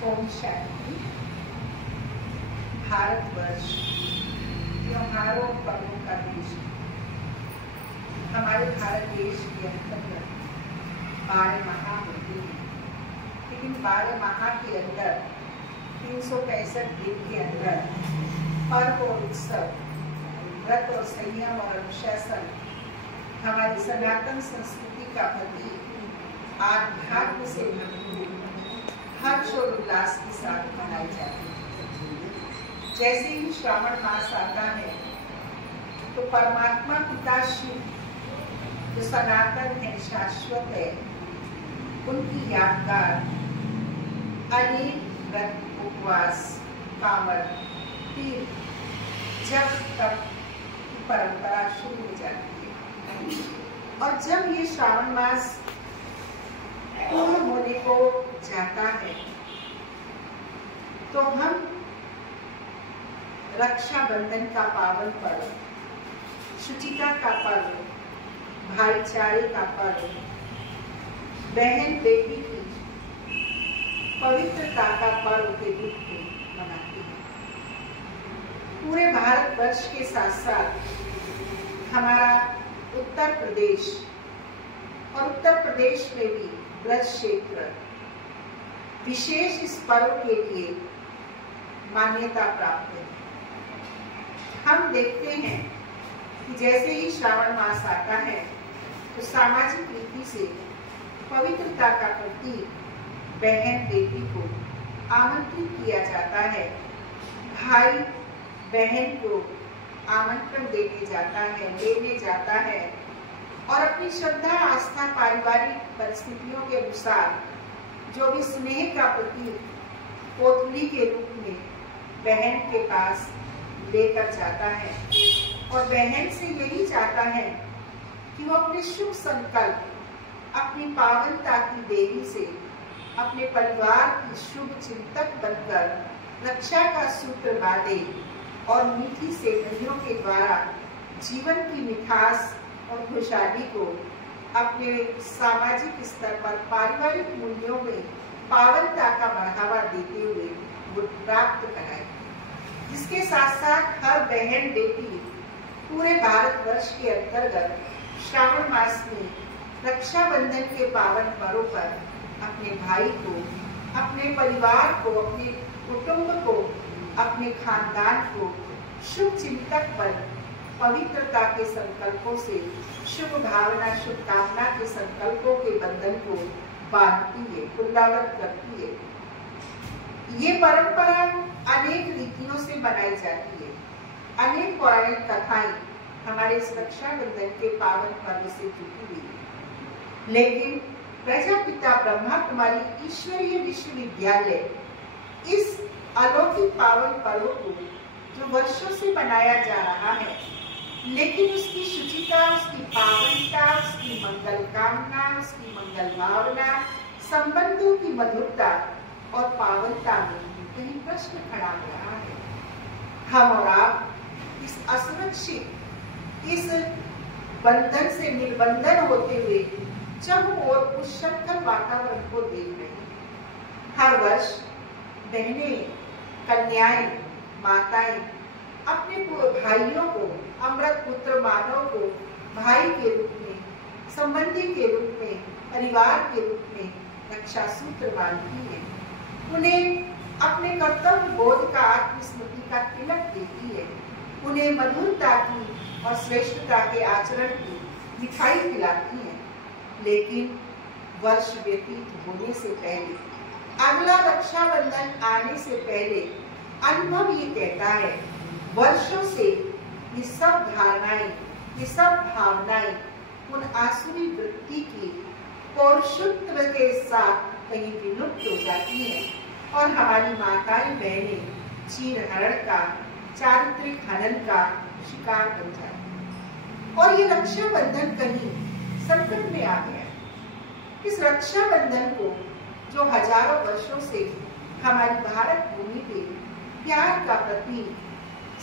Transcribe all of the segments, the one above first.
ओम शांति। भारतवर्ष त्योहारों पर्वों का देश है। हमारे भारत देश के अंतर्गत 12 माह होते हैं, लेकिन 12 माह के अंदर 365 दिन के अंदर पर्व और उत्सव, व्रत और संयम और अनुशासन हमारी सनातन संस्कृति का प्रतीक आध्यात्म से भरपूर हर्ष और उल्लास के साथ मनाई जाती है। जैसे ही श्रावण मास आता है तो परमात्मा पिता शिव जो सनातन है, शाश्वत है, उनकी यादगार अनेक व्रत, उपवास, कांवड़, तीर्थ, जब तक की परंपरा शुरू हो जाती है। और जब ये श्रावण मास पूर्ण होने को जाता है तो हम रक्षाबंधन का पावन पर्व, शुचिता का पर्व, भाईचारे का पर्व, बहन बेटी की पवित्रता का पर्व के रूप में मनाते हैं। पूरे भारतवर्ष के साथ साथ हमारा उत्तर प्रदेश और उत्तर प्रदेश में भी ब्रज क्षेत्र विशेष इस पर्व के लिए मान्यता प्राप्त है। हम देखते हैं कि जैसे ही श्रावण मास आता है तो सामाजिक रीति से पवित्रता का प्रतीक बहन बेटी को आमंत्रित किया जाता है, भाई बहन को आमंत्रण देने जाता है, लेने जाता है और अपनी श्रद्धा, आस्था, पारिवारिक परिस्थितियों के अनुसार जो भी स्नेह का प्रतीक पोतली के रूप में बहन के पास लेकर जाता है और बहन से यही चाहता है कि वो अपने शुभ संकल्प, अपनी पावनता की देवी से अपने परिवार की शुभ चिंतक बनकर रक्षा का सूत्र बांधे और मीठी सेवनियों के द्वारा जीवन की मिठास और खुशहाली को अपने सामाजिक स्तर पर पारिवारिक मूल्यों में पावनता का बढ़ावा देते हुए वो प्राप्त कराए। जिसके साथ साथ हर बहन बेटी पूरे भारतवर्ष के अंतर्गत श्रावण मास में रक्षाबंधन के पावन पर्व पर अपने भाई को, अपने परिवार को, अपने कुटुंब को, अपने खानदान को शुभ चिंतक बन पवित्रता के संकल्पों से, शुभ भावना, शुभकामना के संकल्पों के बंधन को बांधती है, पुनरावृत करती है। ये परंपरा अनेक रीतियों से बनाई जाती है। अनेक पौराणिक कथाएं हमारे इस रक्षाबंधन के पावन पर्व से जुड़ी हुई है। लेकिन प्रजापिता ब्रह्मा कुमारी ईश्वरीय विश्वविद्यालय इस अलौकिक पावन पर्व को जो वर्षों से मनाया जा रहा है, लेकिन उसकी शुचिता, उसकी पावनता, उसकी मंगल कामना, उसकी मंगल भावना, संबंधों की मधुरता और पावनता में कहीं प्रश्न खड़ा हो रहा है। हम और आप इस असुरक्षित, इस बंधन से निर्बंधन होते हुए जब और उस शंकर वातावरण को देख रहे हैं। हर वर्ष बहनें, कन्याएं, माताएं अपने भाइयों को, अमृत पुत्र मानव को भाई के रूप में, संबंधी के रूप में, परिवार के रूप में रक्षा सूत्र बांधती है। उन्हें अपने कर्तव्य बोध का, आत्मस्मृति का तिलक देती है। उन्हें मधुरता की और श्रेष्ठता के आचरण की मिठाई खिलाती है। लेकिन वर्ष व्यतीत होने से पहले, अगला रक्षाबंधन आने से पहले अनुभव ये कहता है, वर्षों से ये सब धारणाएं, ये सब भावनाएं उन आसुरी वृत्ति की पौरुषत्व के साथ कहीं विलुप्त हो जाती हैं और हमारी माताएं बहनें चीरहरण का, चारित्रिक हनन का शिकार बन जाती हैं। और ये रक्षाबंधन कहीं संकट में आ गया। इस रक्षाबंधन को जो हजारों वर्षों से हमारी भारत भूमि पे प्यार का प्रतीक,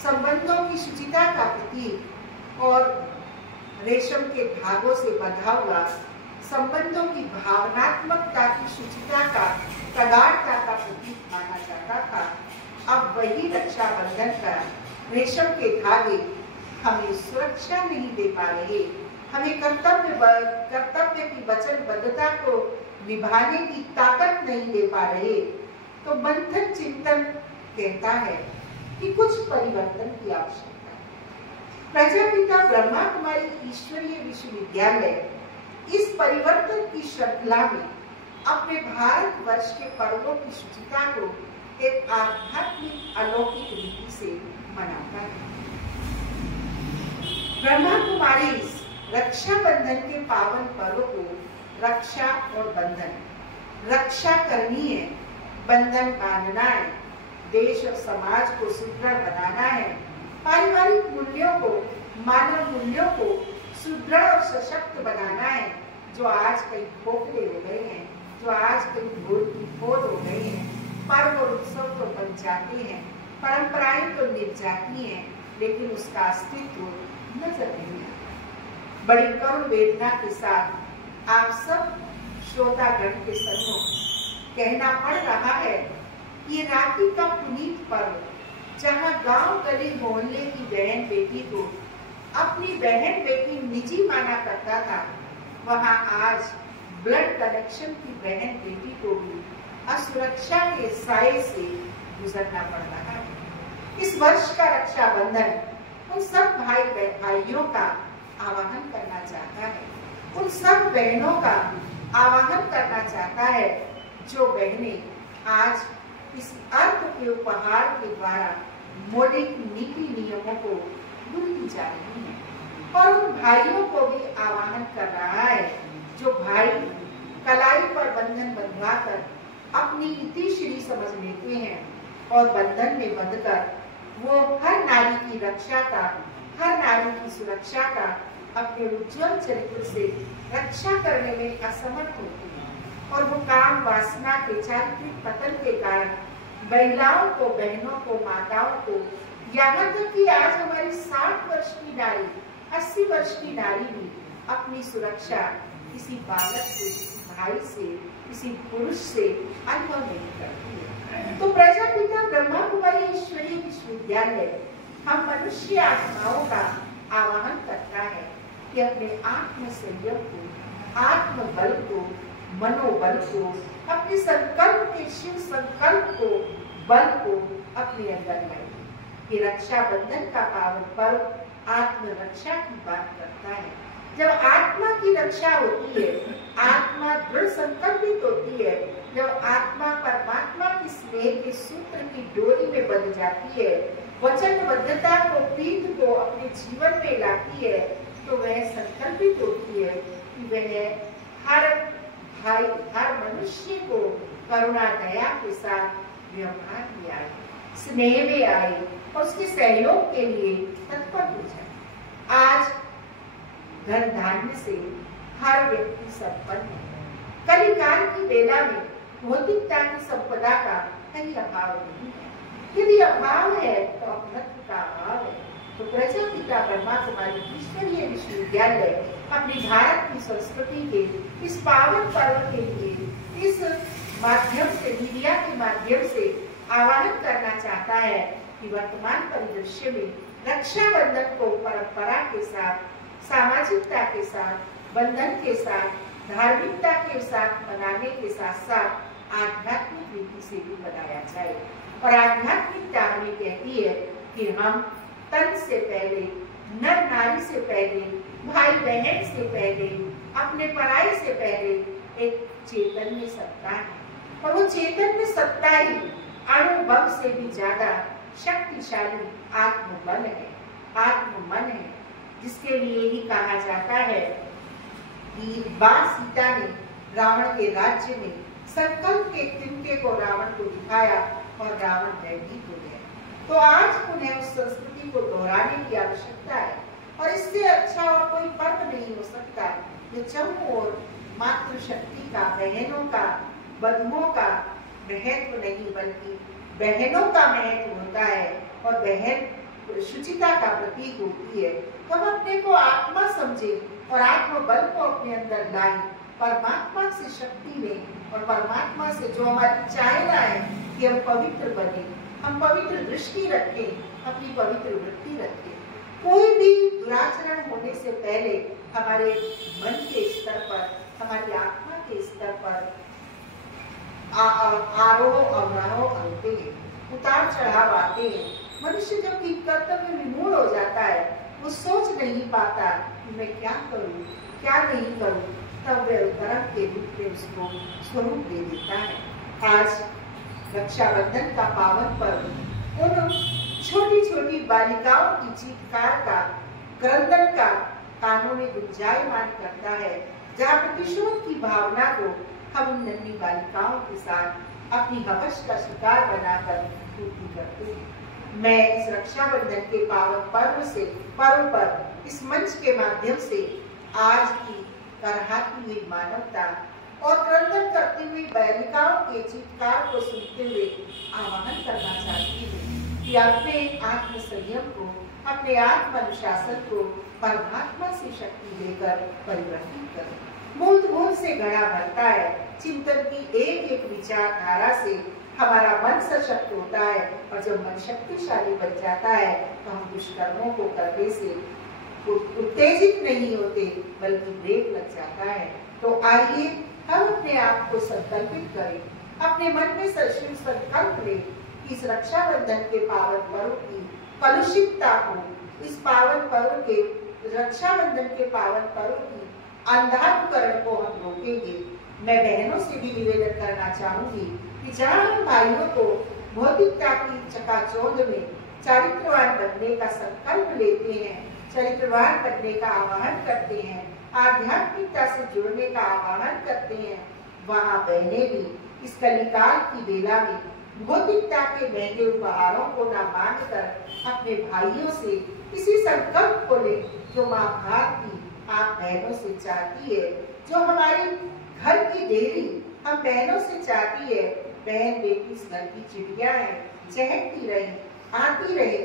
संबंधों की शुचिता का प्रतीक और रेशम के धागों से बंधा हुआ संबंधों की भावनात्मकता की शुचिता का, प्रगाढ़ता का प्रतीक का रेशम के धागे हमें सुरक्षा नहीं दे पा रहे, हमें कर्तव्य की वचनबद्धता को निभाने की ताकत नहीं दे पा रहे, तो मंथन चिंतन कहता है कि कुछ परिवर्तन की आवश्यकता है। प्रजापिता ब्रह्मा कुमारी ईश्वरीय विश्वविद्यालय इस परिवर्तन की श्रृंखला में अपने भारतवर्ष के पर्वों की शुचिता को एक आध्यात्मिक अलौकिक रीति से मनाता है। ब्रह्मा कुमारी रक्षाबंधन के पावन पर्व को रक्षा और बंधन, रक्षा करनी है, बंधन बांधना है, देश और समाज को सुदृढ़ बनाना है, पारिवारिक मूल्यों को, मानव मूल्यों को सुदृढ़ और सशक्त बनाना है, जो आज कई खोखले हो गए हैं, जो आज कई फोड़ हो गए हैं। पर्व और उत्सव तो बन जाते हैं, परंपराएं तो निभ जाती हैं, लेकिन उसका अस्तित्व नजर नहीं आता। बड़ी करुण वेदना के साथ आप सब श्रोतागण के सम्मुख कहना पड़ रहा है कि राखी का पुनीत पर्व, जहाँ गांव गली मोहल्ले की बहन बेटी को अपनी बहन बेटी निजी माना करता था, वहाँ आज ब्लड कनेक्शन की बहन बेटी को भी असुरक्षा के साए से गुजरना पड़ रहा है। इस वर्ष का रक्षाबंधन उन सब भाइयों का आवाहन करना चाहता है, उन सब बहनों का आवाहन करना चाहता है, जो बहनें आज इस अर्थ के उपहार के द्वारा मौलिक नीति नियमों को भूलती जा रही हैं, और उन भाइयों को भी आवाहन कर रहा है, जो भाई कलाई पर बंधन बंधवाकर अपनी इतिश्री समझ लेते हैं और बंधन में बंधकर वो हर नारी की रक्षा का, हर नारी की सुरक्षा का अपने उज्जवल चरित्र से रक्षा करने में असमर्थ होती है, और वो काम वासना के चारित्रिक पतन के कारण महिलाओं को, बहनों को, माताओं को, यहाँ तक कि आज हमारी 60 वर्ष की नारी, 80 वर्ष की नारी भी अपनी सुरक्षा किसी बालक से, किसी भाई से, किसी पुरुष से अनुभव नहीं करती है। तो प्रजापिता ब्रह्मा कुमारी ईश्वरीय विश्वविद्यालय हम मनुष्य आत्माओं का आवाहन करता है कि अपने आत्म संयम को, आत्म बल को, मनोबल को, अपने संकल्प के शिव संकल्प को, बल को अपने अंदर लाए। ये रक्षाबंधन का पावन पर्व आत्म रक्षा की बात करता है। जब आत्मा की रक्षा होती है, आत्मा दृढ़ संकल्पित होती है, जब आत्मा परमात्मा की स्नेह के सूत्र की डोरी में बंध जाती है, वचनबद्धता को, प्रीत को अपने जीवन में लाती है, तो वह संकल्पित होती है कि वह हर भाई, हर मनुष्य को करुणा दया के साथ व्यवहार में आए, स्नेह में आए और उसके सहयोग के लिए तत्पर हो जाए। आज धन धान्य से हर व्यक्ति संपन्न है। कलिकाल की बेला में भौतिकता की संपदा का कहीं अभाव नहीं है। यदि अभाव है तो अपनत्व का अभाव है। तो प्रजापिता ब्रह्मा कुमारी ईश्वरीय विश्वविद्यालय अपनी भारत की संस्कृति के इस पावन पर्व के लिए इस माध्यम से, मीडिया के माध्यम से आह्वान करना चाहता है कि वर्तमान परिदृश्य में रक्षाबंधन को परंपरा के साथ, सामाजिकता के साथ, बंधन के साथ, धार्मिकता के साथ मनाने के साथ साथ आध्यात्मिक रीति से भी मनाया जाए। और आध्यात्मिकता हमें कहती है कि हम तन से पहले, नर नारी से पहले, भाई बहन से पहले, अपने पराई से पहले एक चैतन्य सत्ता है, और वो चैतन्य सत्ता ही अणु बम से भी ज्यादा शक्तिशाली आत्मबल है, आत्ममन है, जिसके लिए ही कहा जाता है कि मां सीता ने रावण के राज्य में संकल्प के तिनके को रावण को दिखाया और रावण भयभीत हो गया। तो आज उन्हें उस संस्कृति को दोहराने की आवश्यकता है, और इससे अच्छा और कोई पर्व नहीं हो सकता जो चहुओं ओर मातृशक्ति का, बहनों का, बंधुओं का महत्व नहीं बल्कि बहनों का महत्व होता है, और बहन शुचिता का प्रतीक होती है। तो हम अपने को आत्मा समझे और आत्मबल को अपने अंदर लाए, परमात्मा से शक्ति लें, और परमात्मा से जो हमारी चाहना है कि हम पवित्र बने, हम पवित्र दृष्टि रखें, अपनी पवित्र वृत्ति रखें। कोई भी दुराचरण होने से पहले हमारे मन के स्तर पर, हमारी आत्मा के स्तर पर आरोह अवरोह होते हैं, उतार चढ़ाव आते हैं। मनुष्य जब कि कर्तव्य विमूढ़ हो जाता है, वो सोच नहीं पाता कि मैं क्या करूं, क्या नहीं करूं, तब वह कर्म के रूप में उसको स्वरूप दे देता है। आज रक्षाबंधन का पावन पर्व उन छोटी छोटी बालिकाओं की चीत्कार का, क्रंदन का कानों में गुंजायमान करता है, जहाँ प्रतिशोध की भावना को हम उन नन्ही बालिकाओं के साथ अपनी हवस का शिकार बनाकर पूर्ति करते हैं। मैं इस रक्षाबंधन के पावन पर्व पर इस मंच के माध्यम से आज की करहाती हुई मानवता और क्रंदन करती हुई बालिकाओं के चीत्कार को सुनते हुए आह्वान करना चाहती हूँ कि अपने आत्म संयम को, अपने आत्म अनुशासन को परमात्मा से शक्ति देकर परिवर्तित करें। बूंद बूंद से घड़ा भरता है, चिंतन की एक एक विचारधारा से हमारा मन सशक्त होता है, और जब मन शक्तिशाली बन जाता है तो हम दुष्कर्मों को करने से उत्तेजित नहीं होते, बल्कि ब्रेक लग जाता है। तो आइए हम अपने आप को संकल्पित करें, अपने मन में शिव संकल्प लें कि इस रक्षाबंधन के पावन पर्व की कलुषितता को, इस पावन पर्व के, रक्षाबंधन के पावन पर्व की अंधानुकरण को हम रोकेंगे। मैं बहनों से भी निवेदन करना चाहूंगी कि जहाँ हम भाइयों को भौतिकता की चकाचौंध में चरित्रवान बनने का संकल्प लेते हैं, चरित्रवान बनने का आह्वान करते हैं, आध्यात्मिकता से जुड़ने का आह्वान करते हैं, वहाँ बहनें भी इस कलिकाल की बेला में भौतिकता के महंगे उपहारों को न मांगकर अपने भाइयों से इसी संकल्प को ले जो माँ भारती आप बहनों से चाहती है, जो हमारी घर की देरी हम बहनों से चाहती है। बहन बेटी इस घर की चिड़िया है, चहकती रहे, आती रहे,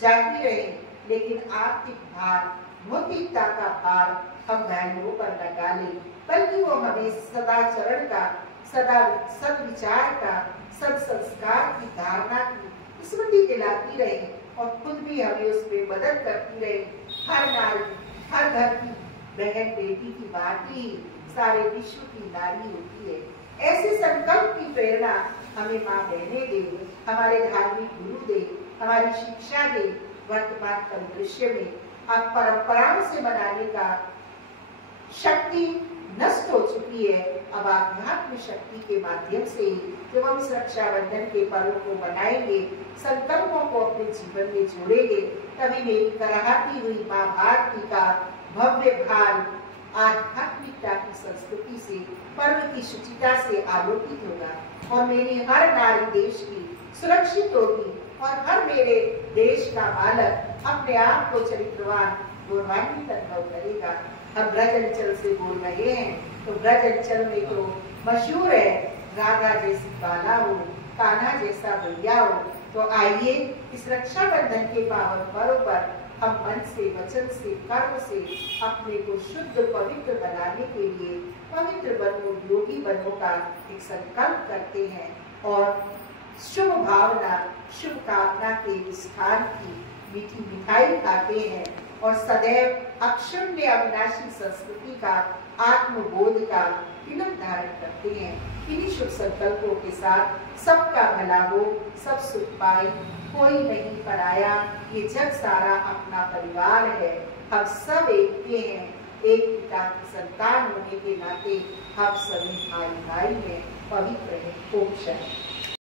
जाती रहे, लेकिन आर्थिक भार, भौतिकता का भार हम बहनों पर न डालें, बल्कि वो हमें सदाचरण का, सदा सदविचार का, सत्संस्कार की धारणा की स्मृति दिलाती रहे, और खुद भी हमें उसमें मदद करती रहे। हर नारी, हर घर की बहन बेटी की बात ही सारे विश्व की नारी होती है। ऐसे संकल्प की प्रेरणा हमें माँ बहने दे, हमारे धार्मिक गुरु दे, हमारी शिक्षा दे। वर्तमान परिदृश्य में अब परंपराओं से मनाने का शक्ति नष्ट हो चुकी है। अब आध्यात्म शक्ति के माध्यम से जब हम इस रक्षाबंधन के पर्व को मनाएंगे, संकल्पों को अपने जीवन में जोड़ेंगे, तभी मेरी करहाती हुई माँ भारती का भव्य भार आध्यात्मिकता की संस्कृति से, पर्व की शुचिता से आलोकित होगा, और मेरी हर नारी देश की सुरक्षित होगी, और हर मेरे देश का बालक अपने आप को चरित्रवान, गौरवान्वित अनुभव करेगा। हम ब्रज अंचल से बोल रहे हैं, तो ब्रज अंचल में तो मशहूर है, राधा जैसी बाला हो, कान्हा जैसा भैया हो। तो आइए इस रक्षाबंधन के पावन पर्व पर हम मन से, वचन से, कर्म से अपने को शुद्ध पवित्र बनाने के लिए पवित्र बनो, योगी बनो का एक संकल्प करते हैं, और शुभ भावना, शुभ कामना के स्थान की मीठी मिठाई खाते हैं, और सदैव अक्षुण्य अविनाशी संस्कृति का, आत्मबोध का तिलक धारण करते हैं। इन्हीं शुभ संकल्पों के साथ सबका भला हो, सब सुख पाए, कोई नहीं पराया, ये जग सारा अपना परिवार है, हम सब एक के हैं, एक पिता की संतान होने के नाते हम सभी भाई भाई हैं, पवित्र हैं। ओम शांति।